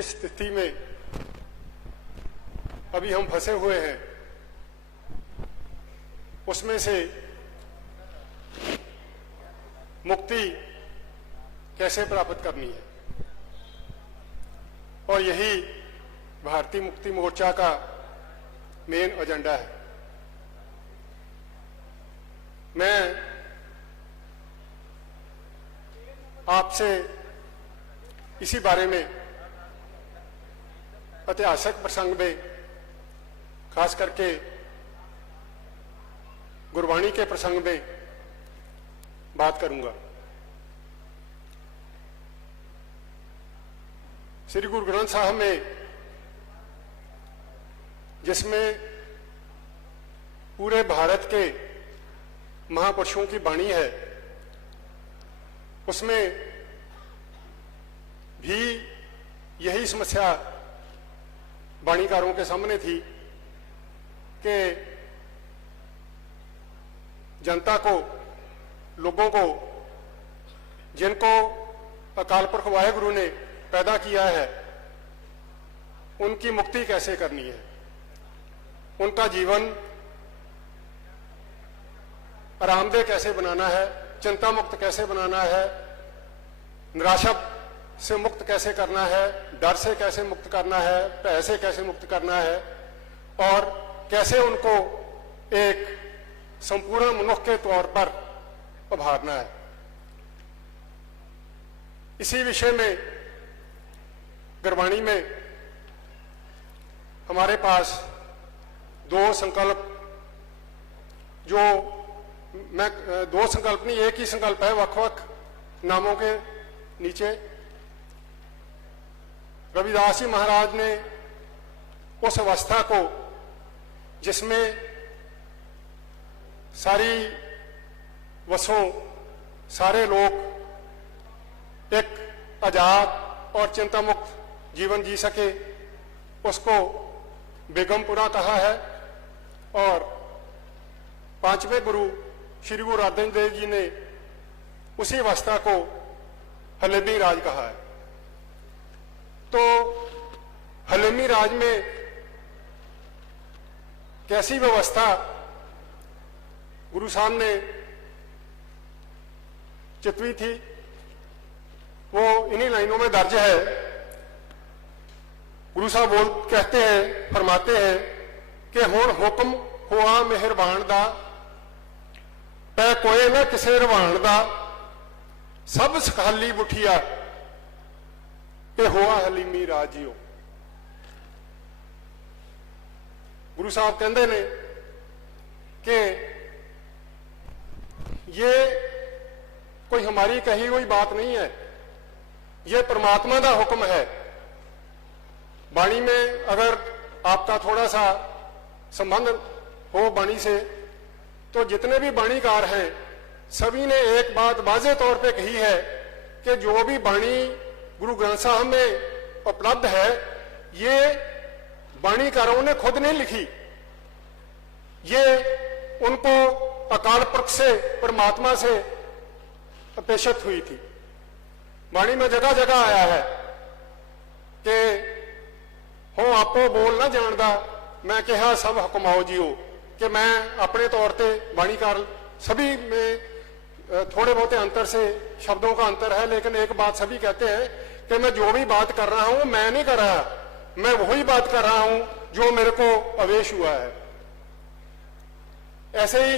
इस स्थिति में अभी हम फंसे हुए हैं, उसमें से मुक्ति कैसे प्राप्त करनी है, और यही भारतीय मुक्ति मोर्चा का मेन एजेंडा है। मैं आपसे इसी बारे में ऐतिहासिक प्रसंग में, खास करके गुरबाणी के प्रसंग में बात करूंगा। श्री गुरु ग्रंथ साहब में, जिसमें पूरे भारत के महापुरुषों की वाणी है, उसमें भी यही समस्या वाणीकारों के सामने थी कि जनता को, लोगों को, जिनको अकाल पुरख वाहेगुरु ने पैदा किया है, उनकी मुक्ति कैसे करनी है, उनका जीवन आरामदेह कैसे बनाना है, चिंता मुक्त कैसे बनाना है, निराशा से मुक्त कैसे करना है, डर से कैसे मुक्त करना है, भय से कैसे मुक्त करना है, और कैसे उनको एक संपूर्ण मनुष्य के तौर पर उभारना है। इसी विषय में गुरबाणी में हमारे पास दो संकल्प, जो मैं दो संकल्प नहीं, एक ही संकल्प है, वक्-वक् नामों के नीचे रविदास जी महाराज ने उस अवस्था को जिसमें सारी वसों, सारे लोग एक आजाद और चिंता मुक्त जीवन जी सके, उसको बेगमपुरा कहा है। और पांचवें गुरु श्री गुरु अर्जन देव जी ने उसी अवस्था को हलेमी राज कहा है। तो हलेमी राज में कैसी व्यवस्था गुरु साहब ने चितवी थी, वो इन्हीं लाइनों में दर्ज है। गुरु साहब कहते हैं, फरमाते हैं कि हुण हुक्म हुआ मेहरबान दा, पै कोई ना किसे रवान दा, सब सखाली बुठिया कि हुआ हलीमी राजियो। गुरु साहब कहते ने कि ये कोई हमारी कही हुई बात नहीं है, ये परमात्मा का हुक्म है। वाणी में अगर आपका थोड़ा सा संबंध हो वाणी से, तो जितने भी वाणीकार हैं सभी ने एक बात वाज़े तौर पे कही है कि जो भी वाणी गुरु ग्रंथ साहब में उपलब्ध है, ये वाणीकारों ने खुद नहीं लिखी, ये उनको अकाल पुरख से, परमात्मा से अपेक्षित हुई थी। वाणी में जगह जगह आया है कि हो आपो बोल ना जानदा, मैं कहा सब हुक्माओ जियो, कि मैं अपने तौर पे वाणीकार सभी में थोड़े बहुते अंतर से, शब्दों का अंतर है, लेकिन एक बात सभी कहते हैं कि मैं जो भी बात कर रहा हूं मैं नहीं कर रहा, मैं वही बात कर रहा हूं जो मेरे को आवेश हुआ है। ऐसे ही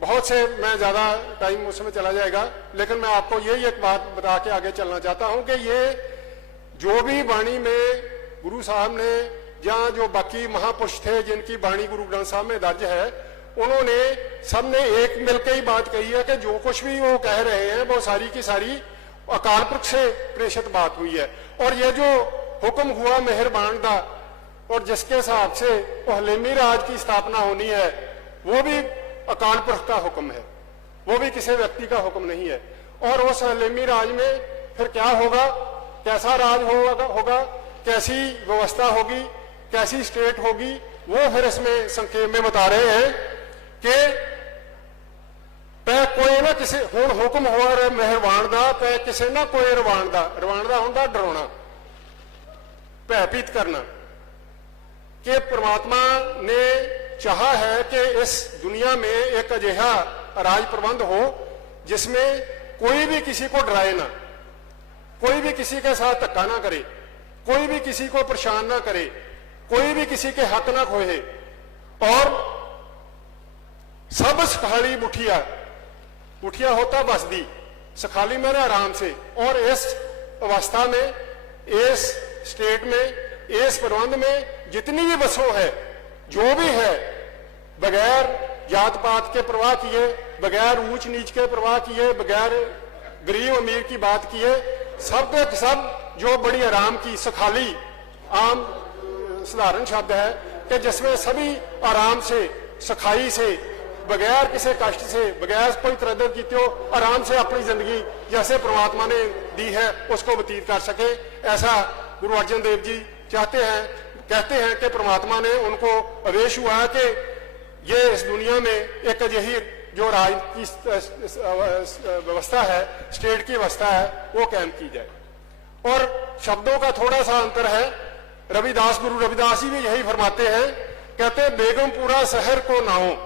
बहुत से, मैं ज्यादा टाइम उसमें चला जाएगा, लेकिन मैं आपको यही एक बात बता के आगे चलना चाहता हूं कि ये जो भी वाणी में गुरु साहब ने, या जो बाकी महापुरुष थे जिनकी वाणी गुरु ग्रंथ साहब में दर्ज है, उन्होंने सबने एक मिलकर ही बात कही है कि जो कुछ भी वो कह रहे हैं वो सारी की सारी अकाल पुरख से प्रेषित बात हुई है। और ये जो हुक्म हुआ मेहरबान दा, और जिसके हिसाब से हलेमी राज की स्थापना होनी है, वो भी अकाल पुरख का हुक्म है, वो भी किसी व्यक्ति का हुक्म नहीं है। और उस हलेमी राज में फिर क्या होगा, कैसा राज होगा, कैसी व्यवस्था होगी, कैसी स्टेट होगी, वो फिर इसमें संक्षेप में बता रहे हैं कि पै कोई ना किसी हुण हुक्म हुआ मेहरबान दा, पै किसी ना कोई रवान दा। रवान दा हुंदा डराउणा, भयभीत करना कि परमात्मा ने चाहा है कि इस दुनिया में एक अजिहा राज प्रबंध हो जिसमें कोई भी किसी को डराए ना, कोई भी किसी के साथ धक्का ना करे, कोई भी किसी को परेशान ना करे, कोई भी किसी के हक ना खोए, और सब सखाली मुठिया, मुठिया होता बसदी, सखाली मैंने आराम से। और इस अवस्था में, इस स्टेट में, इस प्रबंध में जितनी भी वसों है, जो भी है, बगैर जात पात के परवाह किए, बगैर ऊंच नीच के परवाह किए, बगैर गरीब अमीर की बात किए, सब के सब जो बड़ी आराम की सखाली, आम साधारण शब्द है कि जिसमें सभी आराम से, सखाई से, बगैर किसी कष्ट से, बगैर कोई तरद्दुद कीते हो आराम से अपनी जिंदगी जैसे परमात्मा ने दी है उसको व्यतीत कर सके। ऐसा गुरु अर्जन देव जी चाहते हैं, कहते हैं कि परमात्मा ने उनको आदेश हुआ है कि ये इस दुनिया में एक अजिही जो राज की व्यवस्था है, स्टेट की व्यवस्था है, वो कायम की जाए। और शब्दों का थोड़ा सा अंतर है। रविदास, गुरु रविदास जी भी यही फरमाते हैं, कहते हैं बेगमपुरा शहर को नाओ,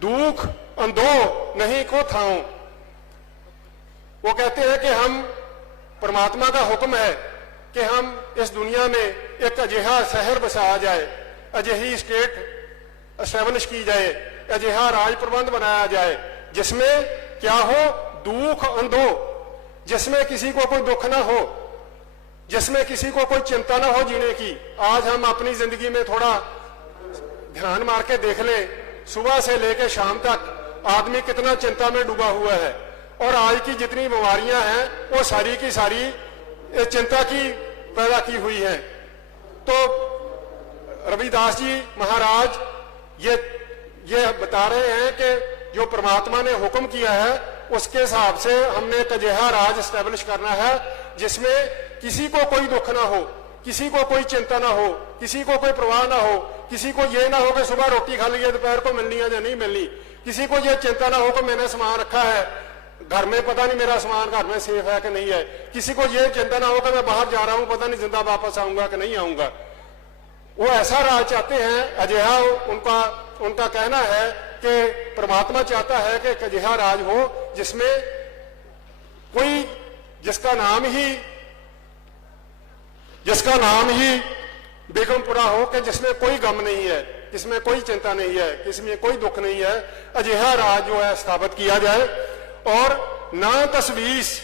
दुख अंधो नहीं को थाओ। वो कहते हैं कि हम, परमात्मा का हुक्म है कि हम इस दुनिया में एक अजिहा शहर बसाया जाए, अजिही स्टेट एस्टैब्लिश की जाए, अजिहा राज प्रबंध बनाया जाए जिसमें क्या हो, दुख अंधो, जिसमें किसी को कोई दुख ना हो, जिसमें किसी को कोई चिंता ना हो जीने की। आज हम अपनी जिंदगी में थोड़ा ध्यान मार के देख लें, सुबह से लेकर शाम तक आदमी कितना चिंता में डूबा हुआ है, और आज की जितनी बीमारियां हैं वो सारी की सारी चिंता की पैदा की हुई है। तो रविदास जी महाराज ये बता रहे हैं कि जो परमात्मा ने हुक्म किया है उसके हिसाब से हमने एक अजिहा राज एस्टैब्लिश करना है जिसमें किसी को कोई दुख ना हो, किसी को कोई चिंता ना हो, किसी को कोई परवाह ना हो, किसी को ये ना हो कि सुबह रोटी खा ली है दोपहर को मिलनी है या नहीं मिलनी, किसी को ये चिंता ना हो कि मैंने सामान रखा है घर में, पता नहीं मेरा सामान घर में सेफ है कि नहीं है, किसी को ये चिंता ना हो कि मैं बाहर जा रहा हूं, पता नहीं जिंदा वापस आऊंगा कि नहीं आऊंगा। वो ऐसा राज चाहते हैं, अजिहा उनका कहना है कि परमात्मा चाहता है कि एक अजिहा राज हो जिसमें कोई, जिसका नाम ही बेगमपुरा हो, कि जिसमें कोई गम नहीं है, जिसमें कोई चिंता नहीं है, जिसमें कोई दुख नहीं है, अजिहा राज जो है स्थापित किया जाए। और ना तसवीस,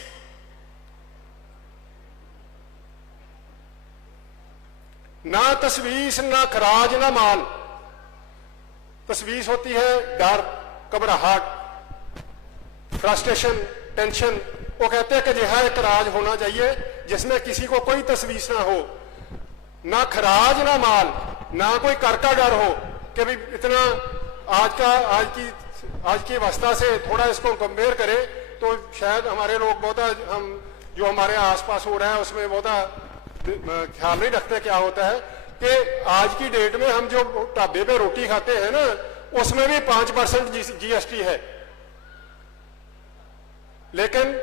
ना तसवीस, ना खराज, ना माल। तसवीस होती है डर, घबराहट, फ्रस्ट्रेशन, टेंशन। वो कहते हैं कि अजिहा एक राज होना चाहिए जिसमें किसी को कोई तसवीस ना हो, ना खराज ना माल, ना कोई कर का डर हो कि भी इतना आज की अवस्था से थोड़ा इसको कंपेयर करें तो शायद हमारे लोग बहुता, हम जो हमारे आसपास हो रहा है उसमें बहुता ख्याल नहीं रखते क्या होता है कि आज की डेट में हम जो ढाबे पे रोटी खाते हैं ना उसमें भी 5% GST है। लेकिन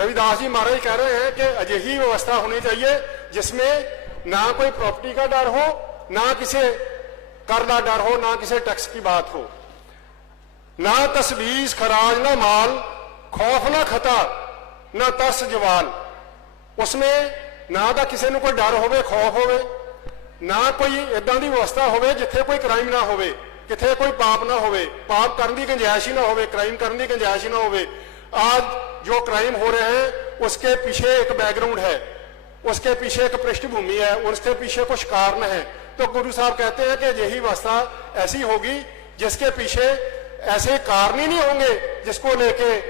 रविदास जी महाराज कह रहे हैं कि अजिही व्यवस्था होनी चाहिए जिसमें ना कोई प्रॉपर्टी का डर हो, ना किसी कर का डर हो, ना किसी टैक्स की बात हो, ना तसवीस खराज ना माल, खौफ ना खता, ना तस जवाल। उसमें ना तो किसी को कोई डर होवे, खौफ होवे, ना कोई इदां दी व्यवस्था होवे जिथे कोई क्राइम ना होवे, किथे कोई पाप ना होवे, पाप करने की गुंजाइश ही ना होवे, क्राइम करने की गुंजाइश ही ना होवे। आज जो क्राइम हो रहे हैं उसके पीछे एक बैकग्राउंड है, उसके पीछे एक पृष्ठभूमि है, उसके पीछे कुछ कारण है। तो गुरु साहब कहते हैं कि यही व्यवस्था ऐसी होगी जिसके पीछे ऐसे कारण ही नहीं होंगे जिसको लेके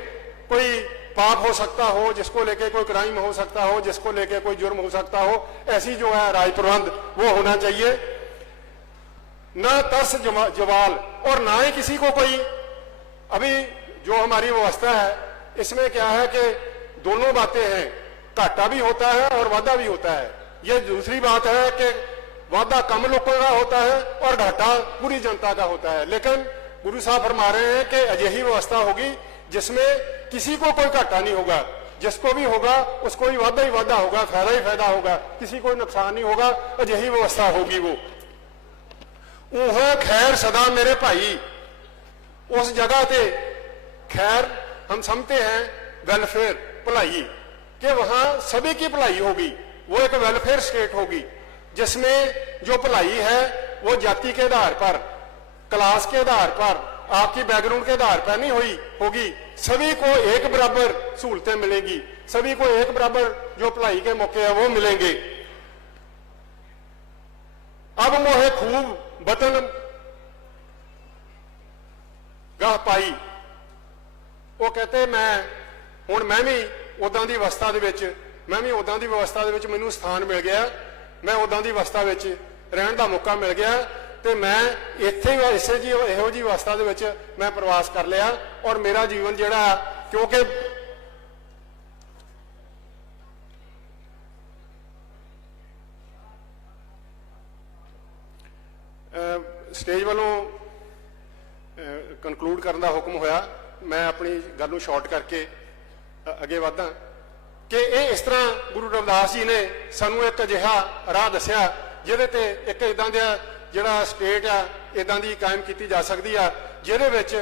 कोई पाप हो सकता हो, जिसको लेके कोई क्राइम हो सकता हो, जिसको लेके कोई जुर्म हो सकता हो। ऐसी जो है राज प्रबंध वो होना चाहिए। ना तरस जवाल, और ना ही किसी को कोई, अभी जो हमारी व्यवस्था है इसमें क्या है कि दोनों बातें हैं, घाटा भी होता है और वादा भी होता है। ये दूसरी बात है कि वादा कम लोगों का होता है और घाटा पूरी जनता का होता है। लेकिन गुरु साहब फरमा रहे हैं कि अजिही व्यवस्था होगी जिसमें किसी को कोई घाटा नहीं होगा, जिसको भी होगा उसको ही वादा होगा, फायदा ही फायदा होगा, किसी को नुकसान नहीं होगा। अजिही व्यवस्था होगी वो खैर सदा मेरे भाई। उस जगह पे खैर हम समझते हैं वेलफेयर, भलाई, कि वहां सभी की भलाई होगी। वो एक वेलफेयर स्टेट होगी जिसमें जो भलाई है वो जाति के आधार पर, क्लास के आधार पर, आपकी बैकग्राउंड के आधार पर नहीं होगी। सभी को एक बराबर सहूलतें मिलेंगी, सभी को एक बराबर जो भलाई के मौके हैं वो मिलेंगे। अब मोहे खूब बतन गाह पाई, वो कहते मैं भी उदां दी अवस्था दे विच, मैं भी उदां दी व्यवस्था दे विच मैनूं स्थान मिल गया, मैं उदां दी अवस्था विच रहण दा मौका मिल गया, तो मैं इत्थे इहो जी अवस्था दे विच मैं प्रवास कर लिया। और मेरा जीवन जिहड़ा, क्योंकि स्टेज वालों कंकलूड करने का हुक्म होया, मैं अपनी गल नूं शॉर्ट करके अगे वधा कि इस तरह गुरु रविदास जी ने सानू एक अजिहा राह दस्या जिहदे ते एक इदां दा जिहड़ा स्टेट आ इदां दी कायम की जा सकती है जिहदे विच